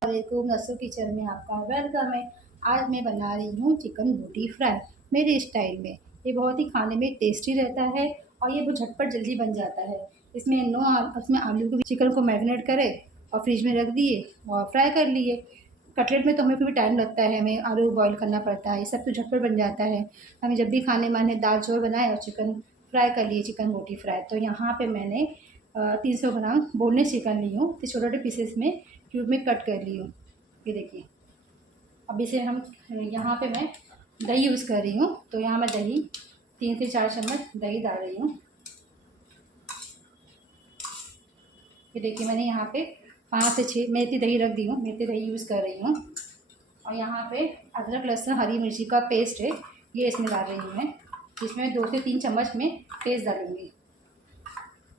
वालेकुम, नसो किचन में आपका वेलकम है। आज मैं बना रही हूँ चिकन बोटी फ्राई मेरे स्टाइल में। ये बहुत ही खाने में टेस्टी रहता है और ये बहुत झटपट जल्दी बन जाता है। इसमें आलू को भी चिकन को मैरिनेट करे और फ्रिज में रख दिए और फ्राई कर लिए। कटलेट में तो हमें फिर भी टाइम लगता है, हमें आलू बॉईल करना पड़ता है। ये सब तो झटपट बन जाता है। हमें जब भी खाने मन है दाल चावल बनाए और चिकन फ्राई कर लिए, चिकन बोटी फ्राई। तो यहाँ पे मैंने 300 ग्राम बोनलेस चिकन ली हूँ, फिर छोटे छोटे पीसेस में क्यूब में कट कर ली हूँ। ये देखिए। अब इसे हम यहाँ पे मैं दही यूज़ कर रही हूँ, तो यहाँ मैं दही 3 से 4 चम्मच दही डाल रही हूँ। ये देखिए, मैंने यहाँ पे 5 से 6 मैं इतनी दही रख दी हूँ, मैं इतनी दही यूज़ कर रही हूँ। और यहाँ पे अदरक लहसुन हरी मिर्ची का पेस्ट है, ये इसमें डाल रही हूँ मैं, जिसमें 2 से 3 चम्मच में पेस्ट डालूँगी।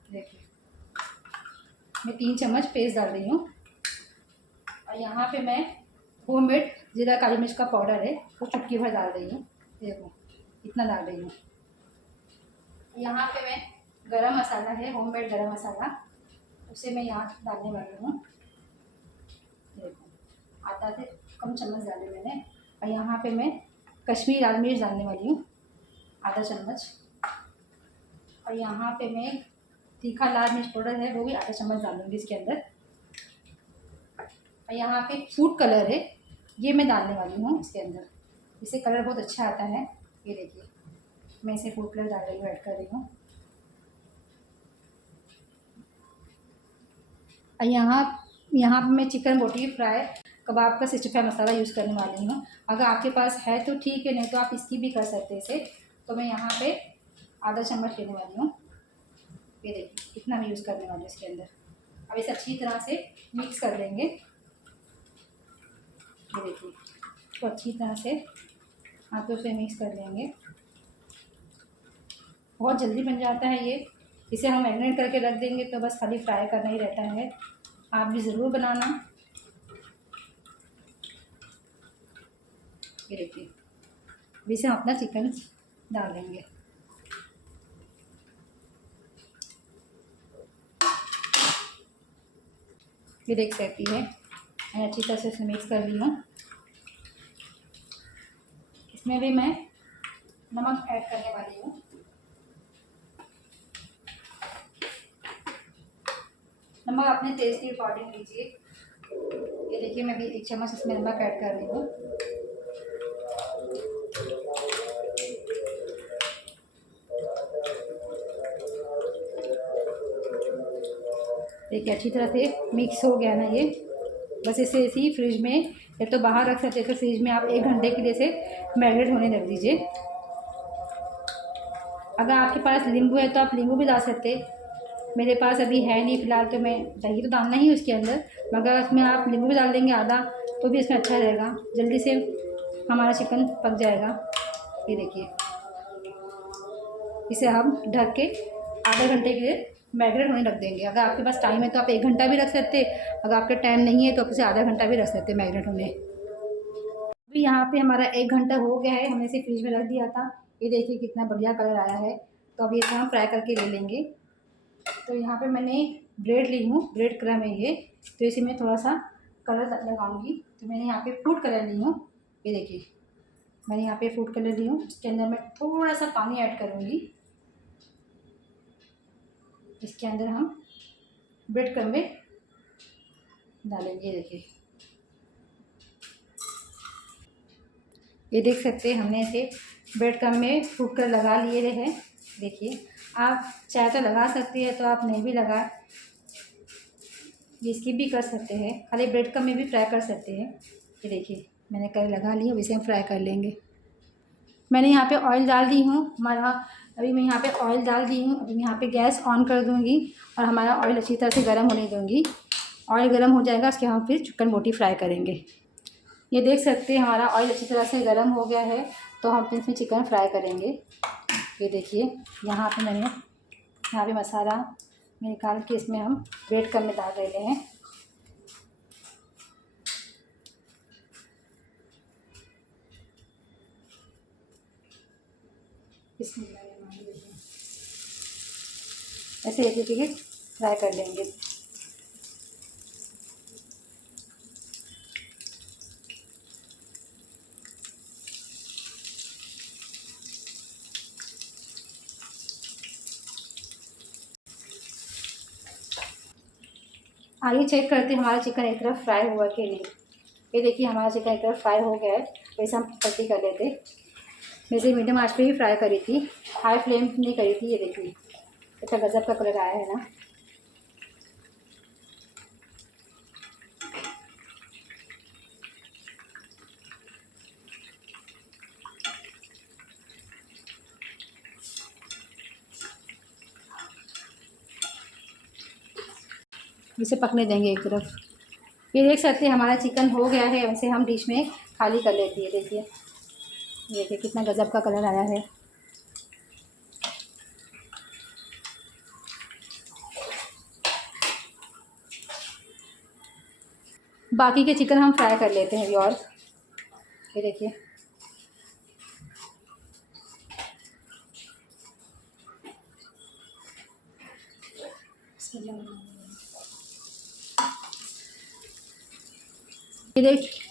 देखिए, मैं 3 चम्मच पेस्ट डाल रही हूँ। और यहाँ पे मैं होममेड जीरा काली मिर्च का पाउडर है, वो चुटकी भर डाल रही हूँ। देखो, इतना डाल रही हूँ। यहाँ पे मैं गरम मसाला है, होममेड गरम मसाला, उसे मैं यहाँ डालने वाली हूँ। देखो, आधा से कम चम्मच डाले मैंने। और यहाँ पे मैं कश्मीरी लाल मिर्च डालने वाली हूँ, आधा चम्मच। और यहाँ पे मैं तीखा लाल मिर्च पाउडर है, वो भी आधा चम्मच डालूँगी इसके अंदर। और यहाँ पे फूड कलर है, ये मैं डालने वाली हूँ इसके अंदर, इससे कलर बहुत अच्छा आता है। ये देखिए, मैं इसे फूड कलर डाल रही हूँ, ऐड कर रही हूँ। और यहाँ पे मैं चिकन बोटी फ्राई कबाब का 65 मसाला यूज़ करने वाली हूँ। अगर आपके पास है तो ठीक है, नहीं तो आप इसकी भी कर सकते हैं इसे। तो मैं यहाँ पे आधा चम्मच लेने वाली हूँ। ये देखिए, इतना मैं यूज़ करने वाली हूँ इसके अंदर। अब इसे अच्छी तरह से मिक्स कर लेंगे। ये देखिए, तो अच्छी तरह से हाथों से मिक्स कर लेंगे। बहुत जल्दी बन जाता है ये। इसे हम मैरिनेट करके रख देंगे तो बस खाली फ्राई करना ही रहता है। आप भी ज़रूर बनाना। ये देखिए, इसे हम अपना चिकन डाल देंगे। ये देख सकती है, मैं अच्छी तरह से इसे मिक्स कर ली हूँ। इसमें भी मैं नमक ऐड करने वाली हूँ। नमक अपने टेस्ट के अकॉर्डिंग लीजिए। ये देखिए, मैं भी 1 चम्मच इसमें नमक ऐड कर रही हूँ। देखिए, अच्छी तरह से मिक्स हो गया ना ये। बस इसे ऐसे ही फ्रिज में या तो बाहर रख सकते हैं, तो फ्रिज में आप 1 घंटे के लिए इसे मैरिनेट होने रख दीजिए। अगर आपके पास नींबू है तो आप नींबू भी डाल सकते हैं। मेरे पास अभी है नहीं फ़िलहाल, तो मैं दही तो डालना ही है उसके अंदर, मगर उसमें आप नींबू भी डाल देंगे आधा, तो भी इसमें अच्छा रहेगा, जल्दी से हमारा चिकन पक जाएगा। ये देखिए, इसे हम ढक के आधे घंटे के लिए मैरिनेट होने रख देंगे। अगर आपके पास टाइम है तो आप 1 घंटा भी रख सकते हैं, अगर आपके टाइम नहीं है तो आप इसे आधा घंटा भी रख सकते हैं मैरिनेट होने। अभी यहाँ पे हमारा 1 घंटा हो गया है, हमने इसे फ्रिज में रख दिया था। ये देखिए कितना बढ़िया कलर आया है। तो अब ये हम फ्राई करके ले लेंगे। तो यहाँ पे मैंने ब्रेड ली हूँ, ब्रेड क्रम्ब है ये, तो इसे मैं थोड़ा सा कलर लगाऊंगी। तो मैंने यहाँ पे फूड कलर ली हूँ। ये देखिए, मैंने यहाँ पे फूड कलर ली हूँ, इसके अंदर मैं थोड़ा सा पानी ऐड करूँगी। इसके अंदर हम ब्रेड क्रम्ब में डालेंगे। ये देख सकते हैं, हमने इसे ब्रेड क्रम्ब में फूड कलर लगा लिए हैं। देखिए, आप चाहे तो लगा सकते हैं, तो आप नहीं भी लगाए, ये स्किप भी कर सकते हैं, खाली ब्रेड क्रम्ब में भी फ्राई कर सकते हैं। ये देखिए, मैंने कलर लगा लिया, अब इसे हम फ्राई कर लेंगे। मैंने यहाँ पे ऑयल डाल दी हूँ हमारा। अभी मैं यहाँ पे ऑयल डाल दी हूँ। अभी मैं यहाँ पे गैस ऑन कर दूँगी और हमारा ऑयल अच्छी तरह से गर्म होने दूँगी। ऑयल गर्म हो जाएगा, उसके हम फिर चिकन बोटी फ्राई करेंगे। ये देख सकते हैं, हमारा ऑयल अच्छी तरह से गर्म हो गया है, तो हम इसमें चिकन फ्राई करेंगे। ये देखिए, यहाँ पे मैंने यहाँ पे मसाला में निकाल के इसमें हम ब्रेड क्रम्ब में डाल रहे हैं। ऐसे एक एक फ्राई कर लेंगे। आइए चेक करते हैं हमारा चिकन एक तरफ फ्राई हुआ कि नहीं। ये देखिए हमारा चिकन एक तरफ फ्राई हो गया है। वैसे हम पट्टी कर लेते, वैसे मीडियम आंच पे ही फ्राई करी थी, हाई फ्लेम नहीं करी थी। ये देखिए इतना गजब का कलर आया है ना। इसे पकने देंगे एक तरफ। ये देख सकते हैं हमारा चिकन हो गया है। वैसे हम डिश में खाली कर लेते हैं। देखिए देखिए कितना गजब का कलर आया है। बाकी के चिकन हम फ्राई कर लेते हैं अभी। और ये देखिए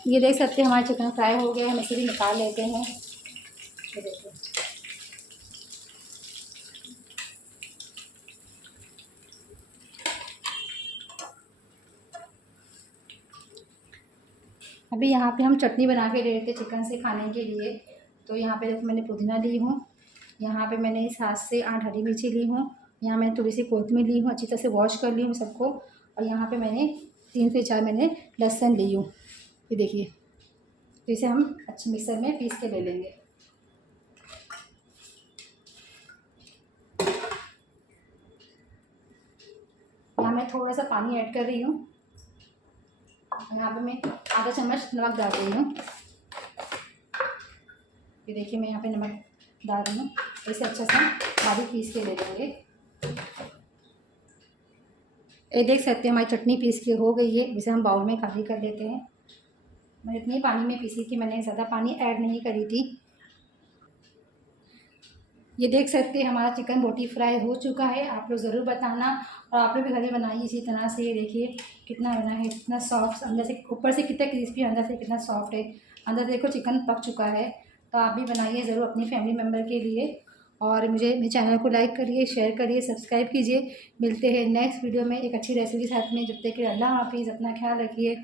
ये देख सकते हैं हमारा चिकन फ्राई हो गया है। हम इसे भी निकाल लेते हैं। ये देखिए अभी यहाँ पे हम चटनी बना के ले लेते चिकन से खाने के लिए। तो यहाँ पे देखो मैंने पुदीना ली हूँ, यहाँ पे मैंने 7 से 8 हरी मिर्ची ली हूँ, यहाँ मैंने थोड़ी सी कोतमीर ली हूँ, अच्छी तरह से वॉश कर ली हूँ सबको। और यहाँ पे मैंने 3 से 4 मैंने लहसुन ली हूँ। ये देखिए, तो इसे हम अच्छे मिक्सर में पीस के ले लेंगे। यहाँ मैं थोड़ा सा पानी ऐड कर रही हूँ। यहाँ पे मैं आधा चम्मच नमक डाल रही हूँ। ये देखिए मैं यहाँ पे नमक डाल रही हूँ। इसे अच्छा सा बारीक पीस के ले लेंगे। ये देख सकते हैं हमारी चटनी पीस के हो गई है। इसे हम बाउल में खाली कर लेते हैं। मैं इतनी पानी में पीसी थी, मैंने ज़्यादा पानी ऐड नहीं करी थी। ये देख सकते हैं हमारा चिकन बोटी फ्राई हो चुका है। आप लोग ज़रूर बताना और आप लोग भी घर में बनाइए इसी तरह से। ये देखिए कितना बना है, कितना सॉफ्ट, अंदर से ऊपर से कितना क्रिस्पी, अंदर से कितना सॉफ्ट है। अंदर देखो चिकन पक चुका है। तो आप भी बनाइए ज़रूर अपनी फैमिली मेम्बर के लिए। और मुझे मेरे चैनल को लाइक करिए, शेयर करिए, सब्सक्राइब कीजिए। मिलते हैं नेक्स्ट वीडियो में एक अच्छी रेसिपी के साथ में। जब तक कि अल्लाह हाफिज़, अपना ख्याल रखिए।